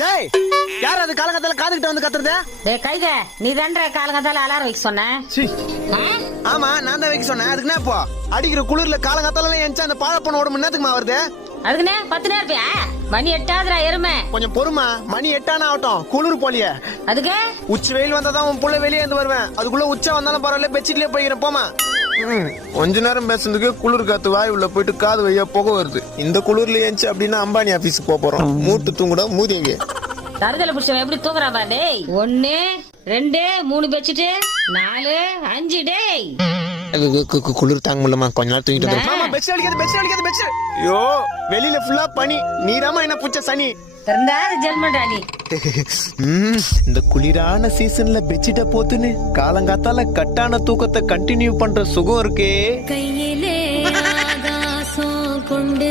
டேய் யார் அது காலகட்டத்துல காதுகிட்ட வந்து கத்துறது? டேய் கைக நீ தான்ற காலங்காத்தால அலாரம் வைக்க சொன்ன? ஆமா நான் தான் வைக்க சொன்னேன். அதுக்கு என்ன இப்போ அடிக்கிற குளிர்ல காலங்காத்தால எந்திரிச்சு அந்த பாழப்பண்ண ஓடும் என்னத்துக்குமா வருது? அதுக்குனே பத்து நேரம் இருப்பியா? மணி எட்டாவதுரா எருமை. கொஞ்சம் பொறுமா. மணி எட்டான ஆகட்டும். குளிர் போலியே. அதுக்கு? உச்சி வெயில் வந்தாதான் உன் புள்ள வெளியே இருந்து வருவேன். அதுக்குள்ள உச்சா வந்தாலும் பரவாயில்ல பெட்ஷீட்லயே போய்க்கிறேன். போமா ம், கொஞ்ச நேரம் பேசுறதுக்கு குளிர் காத்து வாய் உள்ள போயிட்டு காது வையா புகை வருது. இந்த குளிர்ல ஏஞ்சி அப்படின்னா அம்பானி ஆபீஸ்க்கு போக போறோம். மூட்டு தூங்குடா மூதேவி தருதல புடிச்சவன் எப்படி தூங்குறா பாரு டேய்? ஒன்னு ரெண்டு மூணு பெச்சுட்டு நாலு அஞ்சு டேய். குளிர் தாங்க முடியலமா கொஞ்ச நாள் தூங்கிட்டு வந்துரும். மாமா பெட்ஷீட் அடிக்காது பெட்ஷீட் அடிக்காது பெட்ஷீட் ஐயோ வெளியில ஃபுல்லா பனி. நீதாம்மா என்ன புச்ச சனி? பிறந்தாத இந்த குளிரான சீசன்ல பெட்ஷீட்டை போத்துன்னு காலங்காத்தால கட்டான தூக்கத்தை கண்டினியூ பண்ற சுகம் இருக்கே. கையிலே கொண்டு